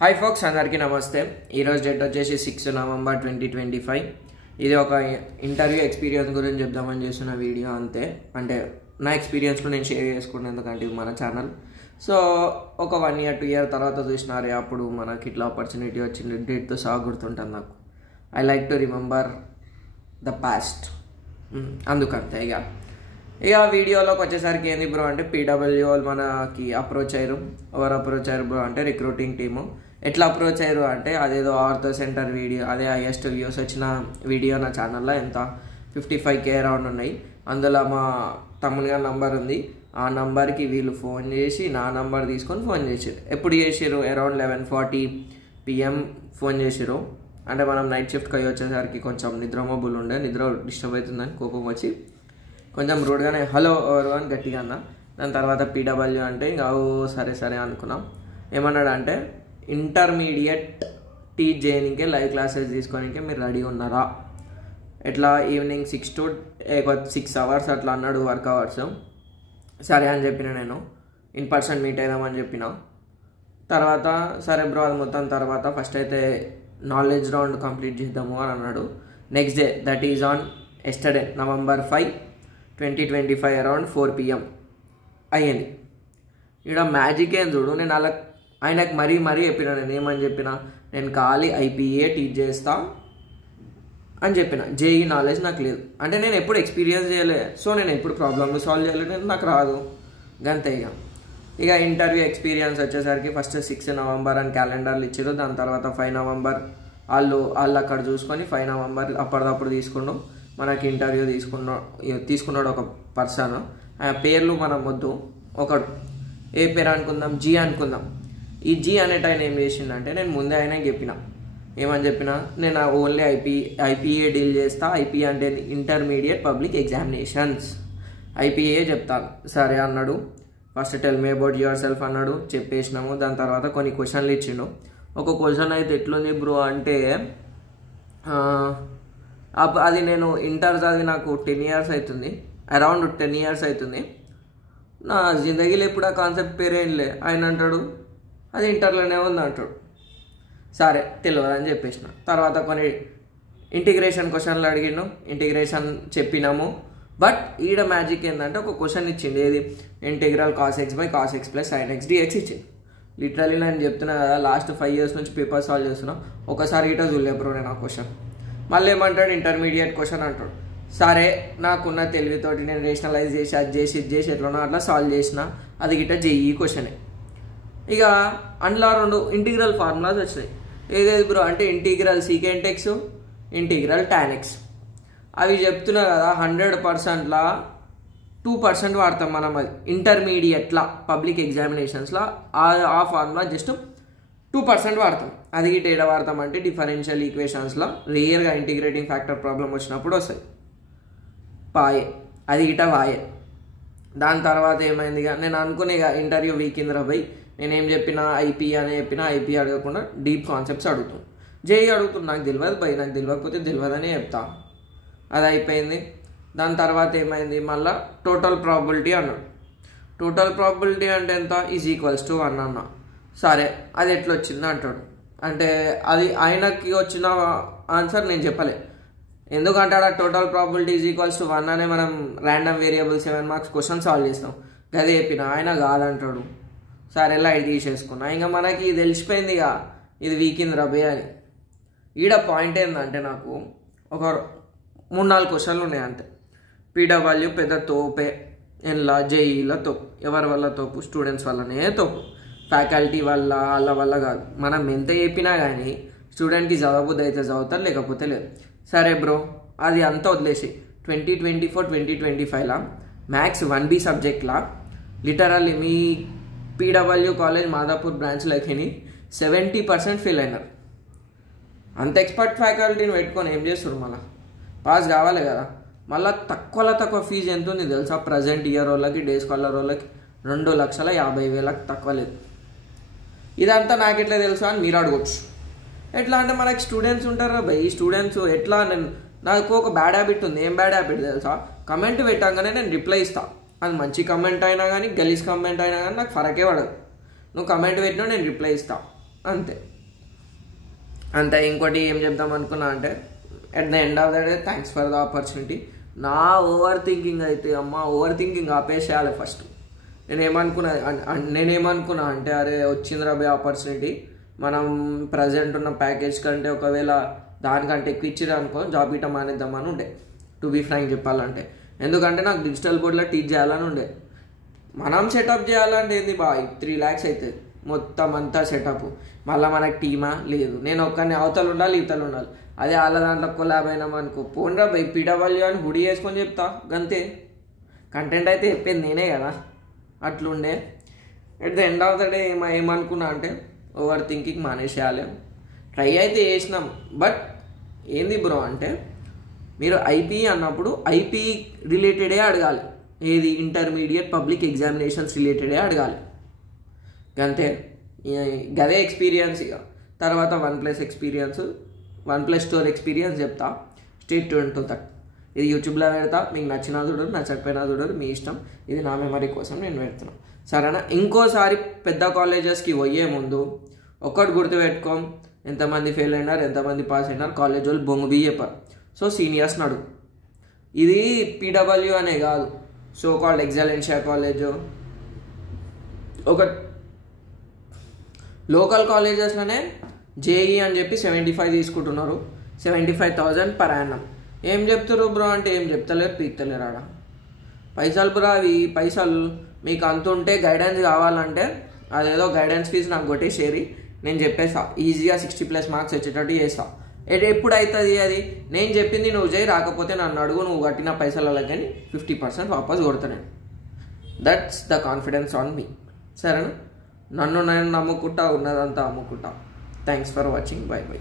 Hi folks, అందరికీ నమస్తే. ఈరోజు డేట్ వచ్చేసి 6 నవంబర్ 2025. ఇది ఒక ఇంటర్వ్యూ ఎక్స్పీరియన్స్ గురించి చెప్దామని చేసిన వీడియో అంతే. అంటే నా ఎక్స్పీరియన్స్లో నేను షేర్ చేసుకున్నాను, ఎందుకంటే ఇది మన ఛానల్. సో ఒక 1 year 2 year తర్వాత చూసినారే, అప్పుడు మనకి ఇట్లా ఆపర్చునిటీ వచ్చింది. డేట్తో సహా గుర్తుంటుంది నాకు. I like to remember the past. అందుకంతే. ఇక వీడియోలోకి వచ్చేసరికి ఏంది బ్రో అంటే, పీడబ్ల్యూ వాళ్ళు మనకి అప్రోచ్ అయ్యారు. ఎవరు అప్రోచ్ అయ్యారు బ్రో అంటే, రిక్రూటింగ్ టీము. ఎట్లా అప్రోచ్ అయ్యారు అంటే, అదేదో ఆర్థో సెంటర్ వీడియో, అదే హైయెస్ట్ వ్యూస్ వచ్చిన వీడియో నా ఛానల్లో ఎంత 55K అరౌండ్ ఉన్నాయి. అందులో మా తమ్ముని గారి నంబర్ ఉంది. ఆ నంబర్కి వీళ్ళు ఫోన్ చేసి నా నంబర్ తీసుకొని ఫోన్ చేసారు. ఎప్పుడు చేసారు? అరౌండ్ 11:40 PM ఫోన్ చేసారు. అంటే మనం నైట్ షిఫ్ట్కి అయ్యి వచ్చేసరికి కొంచెం నిద్రమబ్బులు ఉండే, నిద్ర డిస్టర్బ్ అవుతుందని కోపం వచ్చి కొంచెం రూడ్గానే హలో ఎవరు అని గట్టిగా అన్నా. దాని తర్వాత పీడబ్ల్యూ అంటే ఇంకా సరే సరే అనుకున్నాం. ఏమన్నాడు అంటే, ఇంటర్మీడియట్ టీచ్ చేయడానికే లైవ్ క్లాసెస్ తీసుకోవడానికి మీరు రెడీ ఉన్నారా? ఎట్లా ఈవినింగ్ 6 to 6 hours అట్లా అన్నాడు, వర్క్ అవర్స్. సరే అని చెప్పిన నేను. ఇన్ పర్సన్ మీట్ అయిదామని చెప్పిన. తర్వాత సరే బ్రో అది మొత్తం తర్వాత ఫస్ట్ అయితే నాలెడ్జ్ రౌండ్ కంప్లీట్ చేద్దాము అని అన్నాడు. Next day, that is on yesterday November 5, 2025 around 4 PM అయ్యింది. ఇక్కడ మ్యాజిక్ ఏం చూడు, నేను అలా ఆయనకు మరీ చెప్పిన. నేను ఏమని చెప్పిన, నేను ఖాళీ IPA టీచ్ చేస్తా అని చెప్పిన. జేఈ నాలెడ్జ్ నాకు లేదు, అంటే నేను ఎప్పుడు ఎక్స్పీరియన్స్ చేయలే. సో నేను ఎప్పుడు ప్రాబ్లమ్లు సాల్వ్ చేయలేదు, నాకు రాదు గంతే. ఇక ఇంటర్వ్యూ ఎక్స్పీరియన్స్ వచ్చేసరికి ఫస్ట్ 6 November అని క్యాలెండర్లు ఇచ్చారు. దాని తర్వాత 5 November వాళ్ళు అక్కడ చూసుకొని 5 November అప్పటిదప్పుడు తీసుకున్నాం. మనకి ఇంటర్వ్యూ తీసుకున్నాడు ఒక పర్సన్. ఆ పేర్లు మనం వద్దు, ఒకడు ఏ పేరు అనుకుందాం, జీ అనుకుందాం. ఈ జీ అనేట ఆయన ఏం చేసిండంటే, నేను ముందే ఆయన చెప్పిన. ఏమని చెప్పిన, నేను ఓన్లీ ఐపీఏ డీల్ చేస్తా. ఐపీఏ అంటే ఇంటర్మీడియట్ పబ్లిక్ ఎగ్జామినేషన్స్, ఐపీఏ చెప్తాను. సరే అన్నాడు. First tell me about your self అన్నాడు, చెప్పేసినాము. దాని తర్వాత కొన్ని క్వశ్చన్లు ఇచ్చిండు. ఒక క్వశ్చన్ అయితే ఎట్లుంది బ్రో అంటే, అది నేను ఇంటర్ చదివి నాకు 10 years అవుతుంది, అరౌండ్ 10 years అవుతుంది. నా జిందగీలో ఎప్పుడు ఆ కాన్సెప్ట్ పేరేం లే. ఆయన అంటాడు అది ఇంటర్లోనే ఉంది అంటాడు. సరే తెలియదు అని చెప్పేసిన. తర్వాత కొన్ని ఇంటిగ్రేషన్ క్వశ్చన్లు అడిగిండు, ఇంటిగ్రేషన్ చెప్పినాము. బట్ ఈడ మ్యాజిక్ ఏంటంటే, ఒక క్వశ్చన్ ఇచ్చింది. ఏది? Integral cos x by cos x plus sin x dx ఇచ్చింది. లిటరలీ నేను చెప్తున్నా కదా, లాస్ట్ 5 years నుంచి పేపర్ సాల్వ్ చేస్తున్నా. ఒకసారి ఇటో చూడలే బ్రో నేను ఆ క్వశ్చన్. మళ్ళీ ఏమంటాడు, ఇంటర్మీడియట్ క్వశ్చన్ అంటాడు. సరే నాకున్న తెలివితోటి నేను రేషనలైజ్ చేసి అది చేసి ఇది చేసి ఎట్లనో అట్లా సాల్వ్ చేసిన. అది గిట్ట జేఈ క్వశ్చనే. ఇక అందులో 2 ఇంటిగ్రల్ ఫార్ములాస్ వచ్చినాయి. ఏదేది బ్రో అంటే, integral secant X, integral tan X. అవి చెప్తున్నా కదా, 100%లా 2% వాడతాం మనం. అది ఇంటర్మీడియట్లా పబ్లిక్ ఎగ్జామినేషన్స్లో ఆ ఫార్ములా జస్ట్ 2% వాడతాం. అది గిట్ట ఏడ వాడతాం అంటే, డిఫరెన్షియల్ ఈక్వేషన్స్లో రేర్గా ఇంటిగ్రేటింగ్ ఫ్యాక్టర్ ప్రాబ్లం వచ్చినప్పుడు వస్తాయి. పాయే అది గిట్ట వాయే. దాని తర్వాత ఏమైంది, నేను అనుకునే ఇంటర్వ్యూ వీక్ ఇంద్ర పోయి నేనేం చెప్పిన, ఐపీ అని చెప్పిన. ఐపీ అడగకుండా డీప్ కాన్సెప్ట్స్ అడుగుతాను. జేఈ అడుగుతుంది, నాకు తెలియదు భయ్, నాకు తెలియకపోతే తెలియదనే చెప్తా. అది అయిపోయింది. దాని తర్వాత ఏమైంది, మళ్ళీ టోటల్ ప్రాబిలిటీ అన్నాడు. టోటల్ ప్రాబిలిటీ అంటే ఎంత? =1 అన్నా. సరే అది ఎట్లా వచ్చింది అంటాడు. అంటే అది ఆయనకి వచ్చిన ఆన్సర్ నేను చెప్పలే. ఎందుకంటే అక్కడ టోటల్ ప్రాబిలిటీ =1 అనే మనం random variable 7 marks question solve చేస్తాం. గదే చెప్పిన. ఆయన కాదంటాడు. సరే లైట్ తీసేసుకున్నా. ఇంకా మనకి తెలిసిపోయింది ఇక ఇది వీక్ ఇన్ రబే అని. ఈడ పాయింట్ ఏంటంటే, నాకు ఒక 3-4 క్వశ్చన్లు ఉన్నాయి అంతే. పీడబ్ల్యూ పెద్ద తోపే, ఎన్లా జేఈలో తోపు. ఎవరి వల్ల తోపు? స్టూడెంట్స్ వల్లనే తోపు. ఫ్యాకల్టీ వల్ల వాళ్ళ వల్ల కాదు. మనం ఎంత చెప్పినా కానీ స్టూడెంట్కి చదవబుద్ధి అయితే చదువుతారు, లేకపోతే లేదు. సరే బ్రో అది అంతా వదిలేసి 2024-2025లా మ్యాథ్స్ 1B సబ్జెక్ట్లా లిటరల్లీ మీ పీడబ్ల్యూ కాలేజ్ మాదాపూర్ బ్రాంచ్లకి 70% ఫెయిల్ అయినారు. అంత ఎక్స్పర్ట్ ఫ్యాకల్టీని పెట్టుకొని ఏం చేస్తారు? మళ్ళీ పాస్ కావాలి కదా. మళ్ళీ తక్కువ ఫీజు ఎంత ఉంది తెలుసా? ప్రజెంట్ ఇయర్ వాళ్ళకి, డే స్కాలర్ వాళ్ళకి 2,50,000 తక్కువ లేదు. ఇదంతా నాకు ఎట్లా తెలుసా అని మీరు అడగవచ్చు. ఎట్లా అంటే, మనకి స్టూడెంట్స్ ఉంటారు భయ్. ఈ స్టూడెంట్స్ ఎట్లా, నాకు ఒక బ్యాడ్ హ్యాబిట్ ఉంది. ఏం బ్యాడ్ హ్యాబిట్ తెలుసా? కమెంట్ పెట్టగానే నేను రిప్లై ఇస్తాను. అది మంచి కమెంట్ అయినా కానీ, గలీజ్ కమెంట్ అయినా కానీ నాకు ఫరకే పడదు. నువ్వు కమెంట్ పెట్టినా నేను రిప్లై ఇస్తాను. అంతే అంతే. ఇంకోటి ఏం చెప్దాం అనుకున్నా అంటే at the end of the day thanks for the opportunity. నా ఓవర్ థింకింగ్ అయితే ఓవర్ థింకింగ్ ఆపేసేయాలి ఫస్ట్. నేనేమనుకున్నా అంటే అరే వచ్చిందిరా బే ఆపర్చునిటీ, మనం ప్రజెంట్ ఉన్న ప్యాకేజ్ కంటే ఒకవేళ దానికంటే ఎక్కువ ఇచ్చిరా అనుకో జాబ్ ఇట్లా మానేద్దామని ఉండే, టు బీ ఫ్రాంక్ చెప్పాలంటే. ఎందుకంటే నాకు డిజిటల్ బోర్డ్లో టీచ్ చేయాలని ఉండే. మనం సెటప్ చేయాలంటే ఏంది 3 lakhs అవుతుంది మొత్తం అంతా సెటప్. మళ్ళీ మనకి టీమా లేదు, నేను ఒక్కరిని అవతలు ఉండాలి ఇవతలు ఉండాలి. అదే వాళ్ళ దాంట్లో కొలాబ్ అయినాం అనుకో, పోన్రా బై పీడబ్ల్యూ అని హుడీ వేసుకొని చెప్తా గంతే. కంటెంట్ అయితే చెప్పేది నేనే కదా, అట్లుండే. At the end of the day ఏమనుకున్నా అంటే ఓవర్ థింకింగ్ మానేసేయాలి. ట్రై అయితే చేసినాం, బట్ ఏంది బ్రో అంటే మీరు ఐపీ అన్నప్పుడు ఐపీ రిలేటెడే అడగాలి. ఏది ఇంటర్మీడియట్ పబ్లిక్ ఎగ్జామినేషన్స్ రిలేటెడే అడగాలి అంతే. గదే ఎక్స్పీరియన్స్. ఇక తర్వాత 1+ ఎక్స్పీరియన్స్ 1+ స్టోర్ ఎక్స్పీరియన్స్ చెప్తా. State tune to that. ఇది యూట్యూబ్లో పెడతా, మీకు నచ్చినా చూడరు నచ్చకపోయినా చూడరు, మీ ఇష్టం. ఇది నా మెమరీ కోసం నేను పెడుతున్నాను, సరేనా? ఇంకోసారి పెద్ద కాలేజెస్కి పోయే ముందు ఒక్కటి గుర్తుపెట్టుకో, ఎంతమంది ఫెయిల్ అయినారు ఎంతమంది పాస్ అయినారు కాలేజ్ వాళ్ళు బొంగు బియ్య చెప్పారు. సో సీనియర్స్ నడు. ఇది పీడబ్ల్యూ అనే కాదు, సో కాల్డ్ ఎక్సలెన్షియా కాలేజ్, ఒక లోకల్ కాలేజెస్లోనే జేఈ అని చెప్పి 75 తీసుకుంటున్నారు, 75,000 per annum. ఏం చెప్తారు బ్రో అంటే ఏం చెప్తలేరు, పీక్తలేరు ఆడ. పైసలు బ్రో, అవి పైసలు మీకు అంత ఉంటే గైడెన్స్ కావాలంటే అదేదో గైడెన్స్ ఫీజు నాకు కొట్టేసేరి, నేను చెప్పేస్తా ఈజీగా 60+ మార్క్స్ వచ్చేటట్టు చేస్తా. ఎప్పుడు అవుతుంది అది? నేను చెప్పింది నువ్వు చేయి, రాకపోతే నన్ను అడుగు, నువ్వు కట్టిన పైసలలో కానీ 50% వాపస్ కొడతాను. That's the confidence on me, సరేనా? నన్ను నేను నమ్ముకుంటా, ఉన్నదంతా అమ్ముకుంటా. Thanks for watching, bye by.